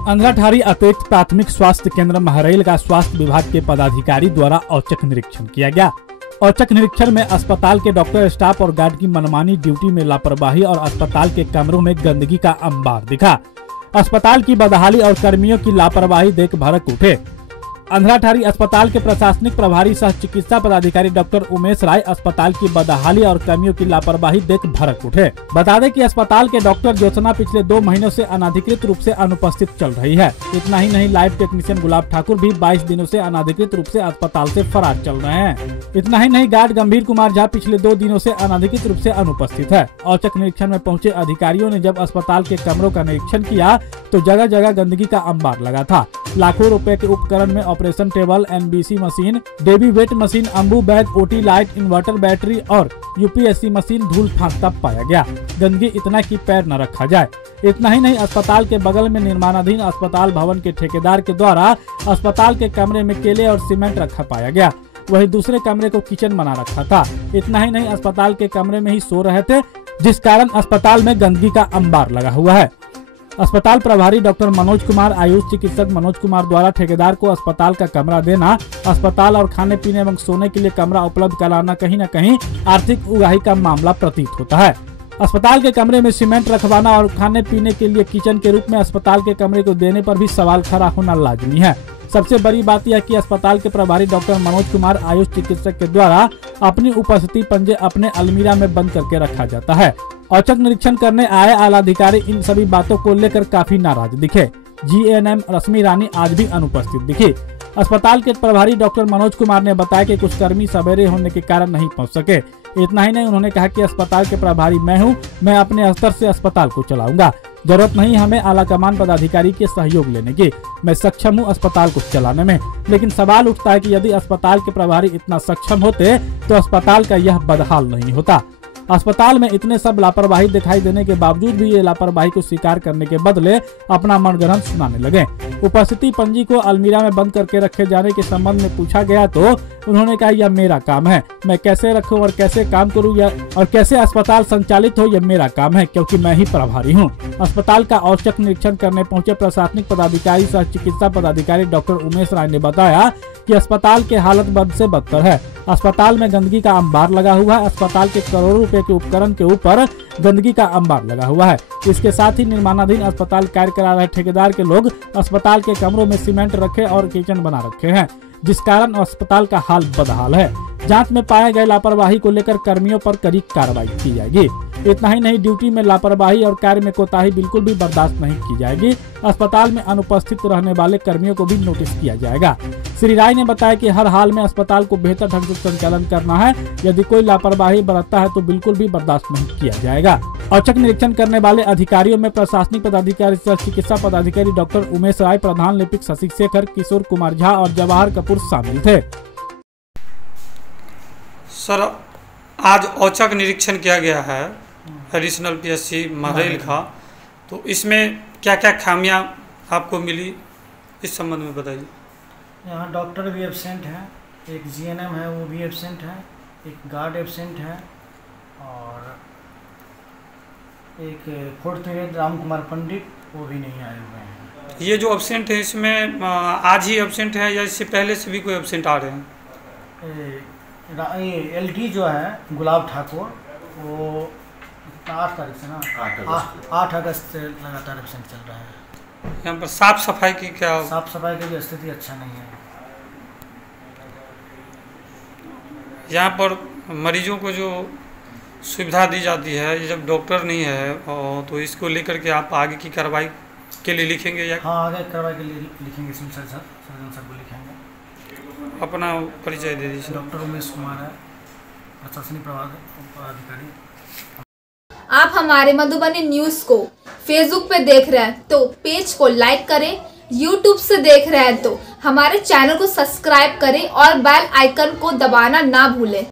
अंधराठारी अतिरिक्त प्राथमिक स्वास्थ्य केंद्र महरैल का स्वास्थ्य विभाग के पदाधिकारी द्वारा औचक निरीक्षण किया गया। औचक निरीक्षण में अस्पताल के डॉक्टर, स्टाफ और गार्ड की मनमानी, ड्यूटी में लापरवाही और अस्पताल के कमरों में गंदगी का अंबार दिखा। अस्पताल की बदहाली और कर्मियों की लापरवाही देख भड़क उठे। अंधराठारी अस्पताल के प्रशासनिक प्रभारी सह चिकित्सा पदाधिकारी डॉक्टर उमेश राय अस्पताल की बदहाली और कर्मियों की लापरवाही देख भड़क उठे। बता दें कि अस्पताल के डॉक्टर ज्योत्सना पिछले 2 महीनों से अनाधिकृत रूप से अनुपस्थित चल रही है। इतना ही नहीं, लाइव टेक्नीशियन गुलाब ठाकुर भी 22 दिनों से अनाधिकृत रूप से अस्पताल से फरार चल रहे हैं। इतना ही नहीं, गार्ड गंभीर कुमार झा पिछले 2 दिनों से अनाधिकृत रूप से अनुपस्थित है। औचक निरीक्षण में पहुंचे अधिकारियों ने जब अस्पताल के कमरों का निरीक्षण किया तो जगह जगह गंदगी का अंबार लगा था। लाखों रुपए के उपकरण में operation table, NBC machine, baby weight machine, Ambu bag, OT light, inverter battery और UPSC मशीन धूल फांकता पाया गया। गंदगी इतना कि पैर न रखा जाए। इतना ही नहीं, अस्पताल के बगल में निर्माणाधीन अस्पताल भवन के ठेकेदार के द्वारा अस्पताल के कमरे में केले और सीमेंट रखा पाया गया। वही दूसरे कमरे को किचन बना रखा था। इतना ही नहीं, अस्पताल के कमरे में ही सो रहे थे, जिस कारण अस्पताल में गंदगी का अंबार लगा हुआ है। अस्पताल प्रभारी डॉक्टर मनोज कुमार, आयुष चिकित्सक मनोज कुमार द्वारा ठेकेदार को अस्पताल का कमरा देना, अस्पताल और खाने पीने एवं सोने के लिए कमरा उपलब्ध कराना कहीं न कहीं आर्थिक उगाही का मामला प्रतीत होता है। अस्पताल के कमरे में सीमेंट रखवाना और खाने पीने के लिए किचन के रूप में अस्पताल के कमरे को देने पर भी सवाल खड़ा होना लाजमी है। सबसे बड़ी बात यह कि अस्पताल के प्रभारी डॉक्टर मनोज कुमार, आयुष चिकित्सक के द्वारा अपनी उपस्थिति पंजे अपने अलमीरा में बंद करके रखा जाता है। औचक निरीक्षण करने आए आलाधिकारी इन सभी बातों को लेकर काफी नाराज दिखे। GNM रश्मि रानी आज भी अनुपस्थित दिखी। अस्पताल के प्रभारी डॉक्टर मनोज कुमार ने बताया कि कुछ कर्मी सवेरे होने के कारण नहीं पहुंच सके। इतना ही नहीं, उन्होंने कहा कि अस्पताल के प्रभारी मैं हूं, मैं अपने स्तर से अस्पताल को चलाऊंगा। जरूरत नहीं हमें आलाकमान पदाधिकारी के सहयोग लेने की। मैं सक्षम हूं अस्पताल को चलाने में। लेकिन सवाल उठता है कि यदि अस्पताल के प्रभारी इतना सक्षम होते तो अस्पताल का यह बदहाल नहीं होता। अस्पताल में इतने सब लापरवाही दिखाई देने के बावजूद भी ये लापरवाही को स्वीकार करने के बदले अपना मनगढ़ंत सुनाने लगे। उपस्थिति पंजी को अलमीरा में बंद करके रखे जाने के संबंध में पूछा गया तो उन्होंने कहा, यह मेरा काम है, मैं कैसे रखूं और कैसे काम करूं और कैसे अस्पताल संचालित हो, यह मेरा काम है, क्योंकि मैं ही प्रभारी हूं। अस्पताल का औचक निरीक्षण करने पहुंचे प्रशासनिक पदाधिकारी सह चिकित्सा पदाधिकारी डॉक्टर उमेश राय ने बताया कि अस्पताल की हालत बद से बदतर है। अस्पताल में गंदगी का अंबार लगा हुआ है। अस्पताल के करोड़ों रुपए के उपकरण के ऊपर गंदगी का अंबार लगा हुआ है। इसके साथ ही निर्माणाधीन अस्पताल कार्य करा रहे ठेकेदार के लोग अस्पताल के कमरों में सीमेंट रखे और किचन बना रखे हैं, जिस कारण अस्पताल का हाल बदहाल है। जांच में पाए गए लापरवाही को लेकर कर्मियों पर कड़ी कार्रवाई की जाएगी। इतना ही नहीं, ड्यूटी में लापरवाही और कार्य में कोताही बिल्कुल भी बर्दाश्त नहीं की जाएगी। अस्पताल में अनुपस्थित रहने वाले कर्मियों को भी नोटिस किया जाएगा। श्री राय ने बताया कि हर हाल में अस्पताल को बेहतर ढंग से संचालन करना है। यदि कोई लापरवाही बरतता है तो बिल्कुल भी बर्दाश्त नहीं किया जाएगा। औचक निरीक्षण करने वाले अधिकारियों में प्रशासनिक पदाधिकारी सह चिकित्सा पदाधिकारी डॉक्टर उमेश राय, प्रधान लिपिक शशि शेखर, किशोर कुमार झा और जवाहर कपूर शामिल थे। सर, आज औचक निरीक्षण किया गया है एडिशनल PSC महरैल का, तो इसमें क्या क्या खामियां आपको मिली, इस संबंध में बताइए। यहाँ डॉक्टर भी एब्सेंट है, एक GNM है वो भी एब्सेंट है, एक गार्ड एब्सेंट है और एक 4th ग्रेड राम कुमार पंडित वो भी नहीं आए हुए हैं। ये जो एब्सेंट है इसमें आज ही एब्सेंट है या इससे पहले से भी कोई एब्सेंट आ रहे हैं? ये LT जो है गुलाब ठाकुर, वो 8 तारीख से ना 8 अगस्त से लगातार एब्सेंट चल रहा है। यहाँ पर साफ सफाई की क्या? साफ सफाई की भी स्थिति अच्छा नहीं है। यहाँ पर मरीजों को जो सुविधा दी जाती है, जब डॉक्टर नहीं है तो इसको लेकर के आप आगे की कार्रवाई के लिए लिखेंगे या? हाँ, आगे कार्रवाई के लिए लिखेंगे, सर्जन सर को लिखेंगे। अपना परिचय दे दीजिए। डॉक्टर उमेश कुमार है, प्रशासनिक पदाधिकारी। आप हमारे मधुबनी न्यूज़ को फेसबुक पे देख रहे हैं तो पेज को लाइक करें, यूट्यूब से देख रहे हैं तो हमारे चैनल को सब्सक्राइब करें और बेल आइकन को दबाना ना भूलें।